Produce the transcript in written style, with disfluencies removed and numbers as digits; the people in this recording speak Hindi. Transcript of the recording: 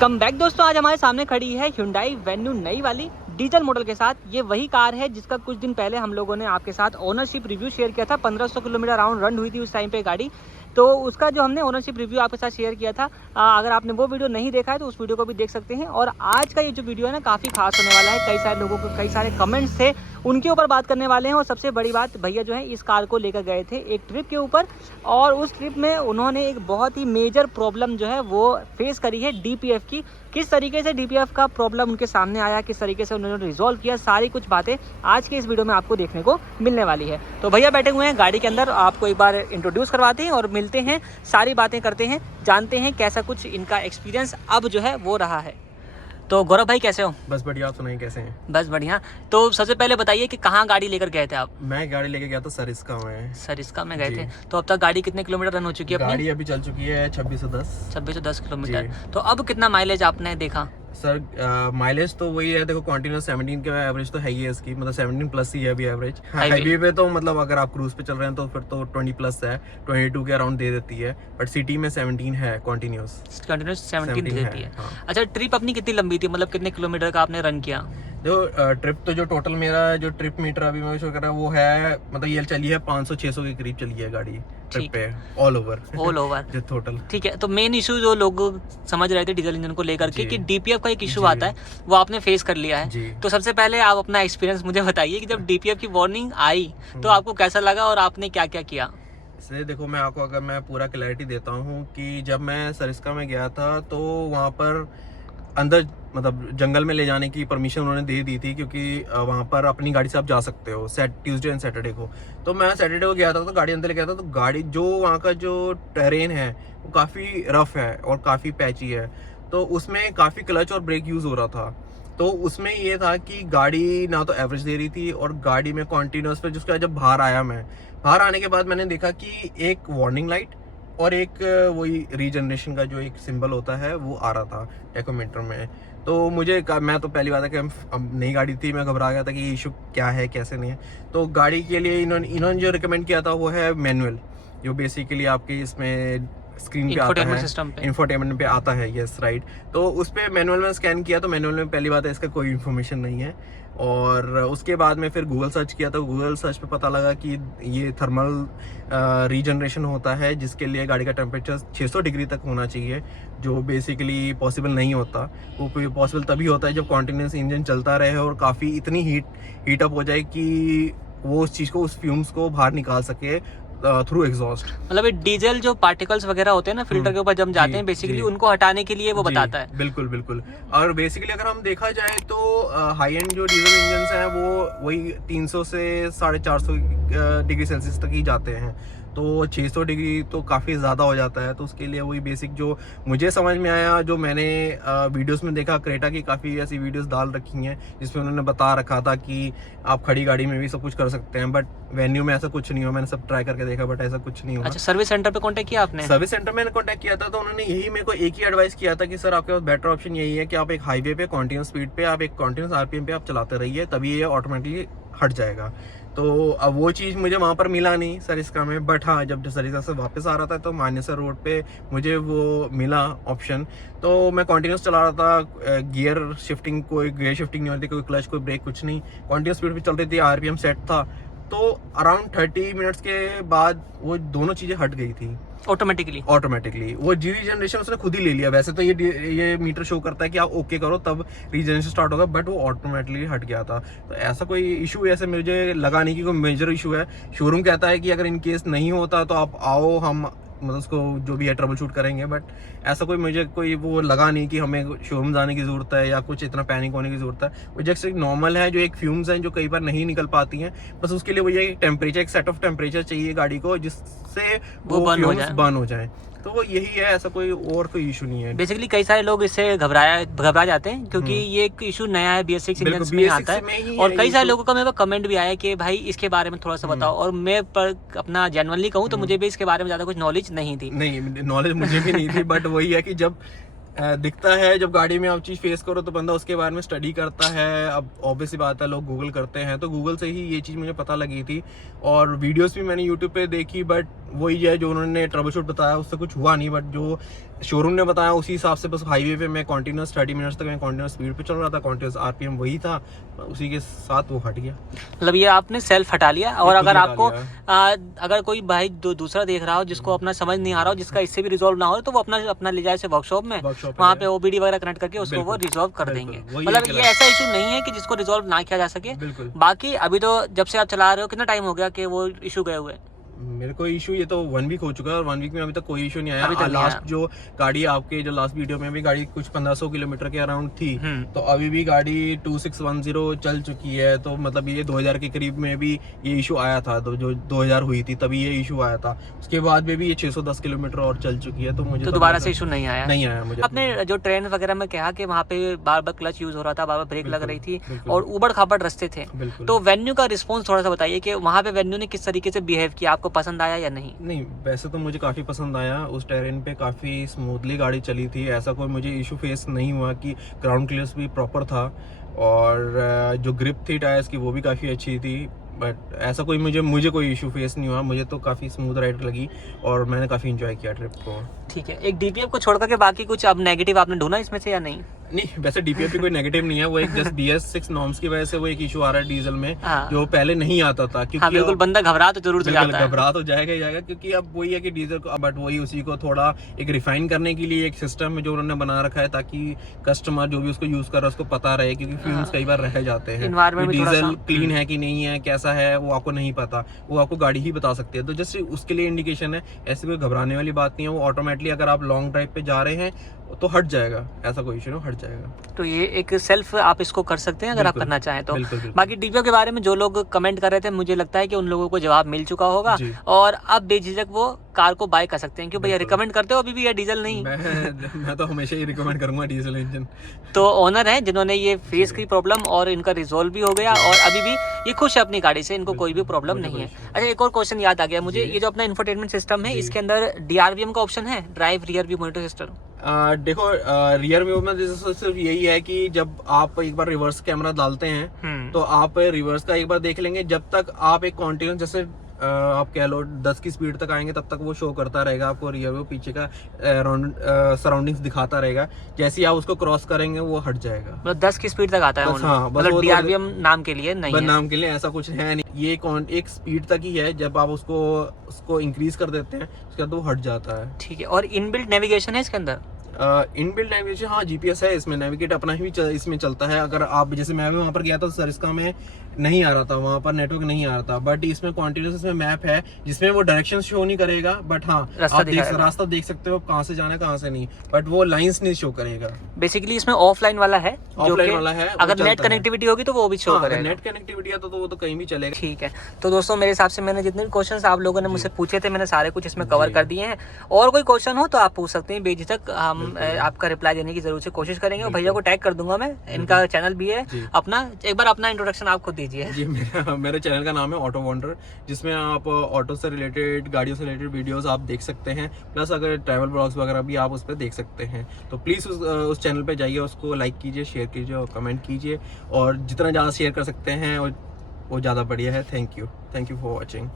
कम बैक दोस्तों, आज हमारे सामने खड़ी है Hyundai Venue नई वाली डीजल मॉडल के साथ। ये वही कार है जिसका कुछ दिन पहले हम लोगों ने आपके साथ ओनरशिप रिव्यू शेयर किया था। 1500 किलोमीटर राउंड रन हुई थी उस टाइम पे गाड़ी, तो उसका जो हमने ओनरशिप रिव्यू आपके साथ शेयर किया था, अगर आपने वो वीडियो नहीं देखा है तो उस वीडियो को भी देख सकते हैं। और आज का ये जो वीडियो है ना, काफ़ी खास होने वाला है। कई सारे लोगों को कई सारे कमेंट्स थे, उनके ऊपर बात करने वाले हैं। और सबसे बड़ी बात, भैया जो है इस कार को लेकर गए थे एक ट्रिप के ऊपर, और उस ट्रिप में उन्होंने एक बहुत ही मेजर प्रॉब्लम जो है वो फेस करी है DPF की। किस तरीके से DPF का प्रॉब्लम उनके सामने आया, किस तरीके से उन्होंने रिजॉल्व किया, सारी कुछ बातें आज के इस वीडियो में आपको देखने को मिलने वाली है। तो भैया बैठे हुए हैं गाड़ी के अंदर, आपको एक बार इंट्रोड्यूस करवाते हैं और मिलते हैं, सारी बातें करते हैं, जानते हैं कैसा कुछ इनका एक्सपीरियंस अब जो है वो रहा है। तो गौरव भाई कैसे हो? बस बढ़िया, आप सुनाइए कैसे हैं? बस बढ़िया। तो सबसे पहले बताइए कि कहाँ गाड़ी लेकर गए थे आप? मैं गाड़ी लेके गया था सरिस्का में। सरिस्का में गए थे। तो अब तक गाड़ी कितने किलोमीटर रन हो चुकी है अपनी? गाड़ी अभी चल चुकी है 2610 किलोमीटर। तो अब कितना माइलेज आपने देखा? सर माइलेज तो वही है, देखो कंटिन्यूस 17 का एवरेज तो है ही है इसकी, मतलब 17 प्लस ही है अभी एवरेज। हाईवे पे तो मतलब अगर आप क्रूज पे चल रहे हैं तो फिर तो 20 प्लस है, 22 के अराउंड दे देती है, बट सिटी में 17 है कंटिन्यूस 17 दे देती है। हाँ। अच्छा, ट्रिप अपनी कितनी लंबी थी, मतलब कितने किलोमीटर का आपने रन किया? जो ट्रिप तो जो टोटल मेरा जो ट्रिप मीटर अभी मैं शो कर रहा है वो है, मतलब ये चली है 500-600 के करीब चली है गाड़ी ट्रिप पे, ऑल ओवर जो टोटल। ठीक है, तो मेन इशू जो लोग समझ रहे थे डीजल इंजन को लेकर के कि DPF का एक इशू आता है, वो आपने फेस कर लिया है। तो सबसे पहले आप अपना एक्सपीरियंस मुझे बताइए कि जब DPF की वार्निंग आई तो आपको कैसा लगा और आपने क्या क्या किया? इसलिए देखो, मैं आपको अगर मैं पूरा क्लैरिटी देता हूँ कि जब मैं सरिस्का में गया था तो वहाँ पर अंदर मतलब जंगल में ले जाने की परमिशन उन्होंने दे दी थी, क्योंकि वहाँ पर अपनी गाड़ी से आप जा सकते हो ट्यूसडे एंड सैटरडे को। तो मैं सैटरडे को गया था तो गाड़ी अंदर ले गया था, तो गाड़ी जो वहाँ का जो टेरेन है वो काफ़ी रफ है और काफ़ी पैची है, तो उसमें काफ़ी क्लच और ब्रेक यूज़ हो रहा था। तो उसमें ये था कि गाड़ी ना तो एवरेज दे रही थी और गाड़ी में कॉन्टीन्यूस पे, जिसका जब बाहर आया, मैं बाहर आने के बाद मैंने देखा कि एक वार्निंग लाइट और एक वही रीजनरेशन का जो एक सिंबल होता है वो आ रहा था टेकोमीटर में। तो मैं तो पहली बात है कि अब नई गाड़ी थी, मैं घबरा गया था कि इशू क्या है कैसे नहीं है। तो गाड़ी के लिए इन्होंने जो रिकमेंड किया था वो है मैनुअल, जो बेसिकली आपके इसमें स्क्रीन पे आता है, इंफोटेनमेंट पे आता है। Yes right. तो उस पर मैनुअल में स्कैन किया तो मैनुअल में पहली बात है इसका कोई इन्फॉर्मेशन नहीं है। और उसके बाद में फिर गूगल सर्च किया तो गूगल सर्च पे पता लगा कि ये थर्मल रीजनरेशन होता है, जिसके लिए गाड़ी का टेम्परेचर 600 डिग्री तक होना चाहिए, जो बेसिकली पॉसिबल नहीं होता। वो पॉसिबल तभी होता है जब कॉन्टिन्यूस इंजन चलता रहे और काफ़ी इतनी हीट अप हो जाए कि वो उस चीज़ को, उस फ्यूम्स को बाहर निकाल सके थ्रू एग्जॉस्ट। मतलब डीजल जो पार्टिकल्स वगैरह होते हैं ना फिल्टर के ऊपर जब जाते हैं, बेसिकली उनको हटाने के लिए वो बताता है। बिल्कुल बिल्कुल। और बेसिकली अगर हम देखा जाए तो हाई एंड जो डीजल इंजन हैं वो वही 300 से 450 डिग्री सेल्सियस तक ही जाते हैं, तो 600 डिग्री तो काफ़ी ज़्यादा हो जाता है। तो उसके लिए वही बेसिक जो मुझे समझ में आया, जो मैंने वीडियोस में देखा, क्रेटा की काफ़ी ऐसी वीडियोस डाल रखी हैं जिसमें उन्होंने बता रखा था कि आप खड़ी गाड़ी में भी सब कुछ कर सकते हैं, बट वेन्यू में ऐसा कुछ नहीं हुआ। मैंने सब ट्राई करके देखा बट ऐसा कुछ नहीं हुआ। अच्छा, सर्विस सेंटर पे कांटेक्ट किया आपने? सर्विस सेंटर में कांटेक्ट किया था तो उन्होंने यही मेरे को एक ही एडवाइस किया था कि सर आपके पास बेटर ऑप्शन यही है कि आप एक हाईवे पे कॉन्टिन्यूस स्पीड पे, आप एक कॉन्टिन्यूस RPM पे आप चलाते रहिए, तभी ये ऑटोमेटिकली हट जाएगा। तो अब वो चीज़ मुझे वहाँ पर मिला नहीं सरिस्का में, बट हाँ जब सरिस्का से वापस आ रहा था तो मानेसर रोड पे मुझे वो मिला ऑप्शन। तो मैं कॉन्टिन्यूस चला रहा था, गियर शिफ्टिंग नहीं हो रही थी, कोई क्लच कोई ब्रेक कुछ नहीं, कॉन्टिन्यूस स्पीड पे चल रही थी, RPM सेट था। तो अराउंड 30 मिनट्स के बाद वो दोनों चीज़ें हट गई थी ऑटोमेटिकली। वो रीजनरेशन उसने खुद ही ले लिया। वैसे तो ये मीटर शो करता है कि आप ओके करो तब रीजनरेशन स्टार्ट होगा, बट वो ऑटोमेटिकली हट गया था। तो ऐसा कोई इशू ऐसे मुझे लगा नहीं कि कोई मेजर इशू है। शोरूम कहता है कि अगर इन केस नहीं होता तो आप आओ, हम मतलब उसको जो भी है ट्रबल शूट करेंगे, बट ऐसा मुझे कोई वो लगा नहीं कि हमें शोरूम जाने की ज़रूरत है या कुछ इतना पैनिक होने की ज़रूरत है। वो जस्ट एक नॉर्मल है, जो एक फ्यूम्स हैं जो कई बार नहीं निकल पाती हैं, बस उसके लिए वो ये टेम्परेचर, एक सेट ऑफ टेम्परेचर चाहिए गाड़ी को जिससे वो बर्न हो जाए। तो वो यही है, ऐसा कोई और कोई इशू नहीं है। बेसिकली कई सारे लोग इससे घबरा जाते हैं क्योंकि ये एक इशू नया है, BS6 इंजन में आता है। और कई सारे लोगों का मेरे को कमेंट भी आया कि भाई इसके बारे में थोड़ा सा बताओ, और मैं पर अपना जेन्युइनली कहूँ तो मुझे भी इसके बारे में ज़्यादा कुछ नॉलेज नहीं थी। नहीं, नॉलेज मुझे भी नहीं थी, बट वही है कि जब दिखता है, जब गाड़ी में आप चीज़ फेस करो तो बंदा उसके बारे में स्टडी करता है। अब ऑब्वियसली बात है, लोग गूगल करते हैं, तो गूगल से ही ये चीज़ मुझे पता लगी थी और वीडियोस भी मैंने यूट्यूब पे देखी, बट वही है जो उन्होंने ट्रबल शूट बताया उससे कुछ हुआ नहीं, बट जो शोरूम ने बताया उसी हिसाब से बस हाईवे पे मैं कॉन्टिन्यूस 30 मिनट्स तक मैं कॉन्टिन्यूस स्पीड पे चल रहा था, कॉन्टिन्यूस आरपीएम वही था, उसी के साथ वो हट गया। मतलब ये आपने सेल्फ हटा लिया। और खुद अगर ही हटा आपको लिया। अगर कोई भाई दूसरा देख रहा हो जिसको अपना समझ नहीं आ रहा हो, जिसका इससे भी रिजॉल्व ना हो, तो वो अपना ले जाए से वर्कशॉप में, वहाँ पे ओबीडी वगैरह कनेक्ट करके उसको वो रिजॉल्व कर देंगे। मतलब ये ऐसा इशू नहीं है कि जिसको रिजॉल्व ना किया जा सके। बाकी अभी तो जब से आप चला रहे हो कितना टाइम हो गया कि वो इशू गए हुए? मेरे को इशू ये तो 1 वीक हो चुका है और 1 वीक में अभी तक कोई इशू नहीं आया। लास्ट जो गाड़ी आपके जो लास्ट वीडियो में भी गाड़ी कुछ 1500 किलोमीटर के अराउंड थी, तो अभी भी गाड़ी 2610 चल चुकी है। तो मतलब ये 2000 के करीब में भी ये इशू आया था, तो जो 2000 हुई थी तभी ये इशू आया था। उसके बाद में भी ये 610 किलोमीटर और चल चुकी है, तो मुझे तो दोबारा से इशू नहीं आया मुझे। आपने जो ट्रेन वगैरह में कहा कि वहाँ पे बार बार क्लच यूज हो रहा था, बार बार ब्रेक लग रही थी और उबड़ खाबड़ रास्ते थे, तो वेन्यू का रिस्पॉन्स थोड़ा सा बताइए कि वहाँ पे वेन्यू ने किस तरीके से बिहेव किया, आपको पसंद आया या नहीं? वैसे तो मुझे काफ़ी पसंद आया। उस टेरेन पे काफ़ी स्मूथली गाड़ी चली थी, ऐसा कोई मुझे इशू फेस नहीं हुआ कि ग्राउंड क्लियरेंस भी प्रॉपर था और जो ग्रिप थी टायर्स की वो भी काफ़ी अच्छी थी। बट ऐसा कोई मुझे कोई इशू फेस नहीं हुआ, मुझे तो काफ़ी स्मूथ राइड लगी और मैंने काफ़ी इंजॉय किया ट्रिप को। ठीक है, एक डीपीएफ को छोड़कर के बाकी कुछ अब नेगेटिव आपने ढूंढा इसमें से या नहीं? नहीं, वैसे डीपीएफ कोई नेगेटिव नहीं है, वो एक जस्ट BS6 नॉर्म्स की वजह से वो एक इशू आ रहा है डीजल में, जो पहले नहीं आता था। क्योंकि बिल्कुल बंदा घबरा तो जरूर जाता है, घबरा तो जाएगा क्योंकि अब वही है कि डीजल को, बट वही उसी को थोड़ा एक रिफाइन करने के लिए एक सिस्टम है जो उन्होंने बना रखा है ताकि कस्टमर जो भी उसको यूज कर रहा है उसको पता रहे, क्योंकि फ्यूम्स कई बार रह जाते हैं, डीजल क्लीन है कि नहीं है, कैसा है, वो आपको नहीं पता, वो आपको गाड़ी ही बता सकती है। तो जस्ट उसके लिए इंडिकेशन है, ऐसी कोई घबराने वाली बात नहीं है। वो ऑटोमेटिकली अगर आप लॉन्ग ड्राइव पे जा रहे हैं तो हट जाएगा, ऐसा कोई इशू नहीं, हट जाएगा। तो ये एक सेल्फ आप इसको कर सकते हैं अगर आप करना चाहें तो। बाकी डीपीएफ के बारे में जो लोग कमेंट कर रहे थे, मुझे लगता है कि उन लोगों को जवाब मिल चुका होगा और अब बेझिझक वो कार को बाय कर सकते हैं। क्यों भैया, रिकमेंड करते हो अभी भी या डीजल नहीं? मैं तो हमेशा ही रिकमेंड करूंगा डीजल इंजन। तो ओनर है जिन्होंने ये फेस की प्रॉब्लम और इनका रिजॉल्व भी हो गया और अभी भी ये खुश है अपनी गाड़ी से, इनको कोई भी प्रॉब्लम नहीं है। अच्छा, एक और क्वेश्चन याद आ गया मुझे, ये जो अपना इंफोटेनमेंट सिस्टम है इसके अंदर DRVM का ऑप्शन है, drive rear view monitor system? देखो, रियर व्यू में सिर्फ यही है कि जब आप एक बार रिवर्स कैमरा डालते हैं तो आप रिवर्स का एक बार देख लेंगे, जब तक आप एक कॉन्टिन्यूस जैसे आप कह लो 10 की स्पीड तक आएंगे तब तक वो शो करता रहेगा आपको रियर व्यू, पीछे का सराउंडिंग्स दिखाता रहेगा। जैसे ही आप उसको क्रॉस करेंगे वो हट जाएगा। मतलब 10 की स्पीड तक आता है? हाँ, मतलब DRVM नाम के लिए नहीं है? नाम के लिए ऐसा कुछ है नहीं, ये एक स्पीड तक ही है, जब आप उसको इंक्रीज कर देते हैं उसके बाद वो हट जाता है। ठीक है, और इनबिल्ट नेविगेशन है इसके अंदर? इनबिल्ट नेविगेशन, हाँ, GPS है इसमें, नेविगेट अपना ही इसमें चलता है। अगर आप जैसे मैं भी वहाँ पर गया था सरिस्का में नहीं आ रहा था, वहाँ पर नेटवर्क नहीं आ रहा था, बट इसमें कॉन्टिन्यूस इसमें मैप है जिसमें वो डायरेक्शन शो नहीं करेगा, बट हाँ आप रास्ता देख सकते हो कहाँ से जाना है कहाँ से नहीं, बट वो लाइंस नहीं शो करेगा। बेसिकली इसमें ऑफलाइन वाला है, अगर नेट कनेक्टिविटी होगी तो वो भी शो करेगा। नेट कनेक्टिविटी है तो वो तो कहीं भी चलेगा। ठीक है, तो दोस्तों मेरे हिसाब से मैंने जितने भी क्वेश्चन आप लोगों ने मुझसे पूछे थे मैंने सारे कुछ इसमें कवर कर दिए हैं। और कोई क्वेश्चन हो तो आप पूछ सकते हैं बेझिझक, हम आपका रिप्लाई देने की जरूर से कोशिश करेंगे। और भैया को टैग कर दूंगा मैं, इनका चैनल भी है अपना, एक बार अपना इंट्रोडक्शन आप खुद दीजिए। जी, मेरे चैनल का नाम है ऑटो वंडर, जिसमें आप ऑटो से रिलेटेड, गाड़ियों से रिलेटेड वीडियोस आप देख सकते हैं, प्लस अगर ट्रैवल ब्लॉग्स वगैरह भी आप उस पर देख सकते हैं। तो प्लीज़ उस चैनल पे जाइए, उसको लाइक कीजिए, शेयर कीजिए और कमेंट कीजिए, और जितना ज़्यादा शेयर कर सकते हैं वो ज़्यादा बढ़िया है। Thank you for watching.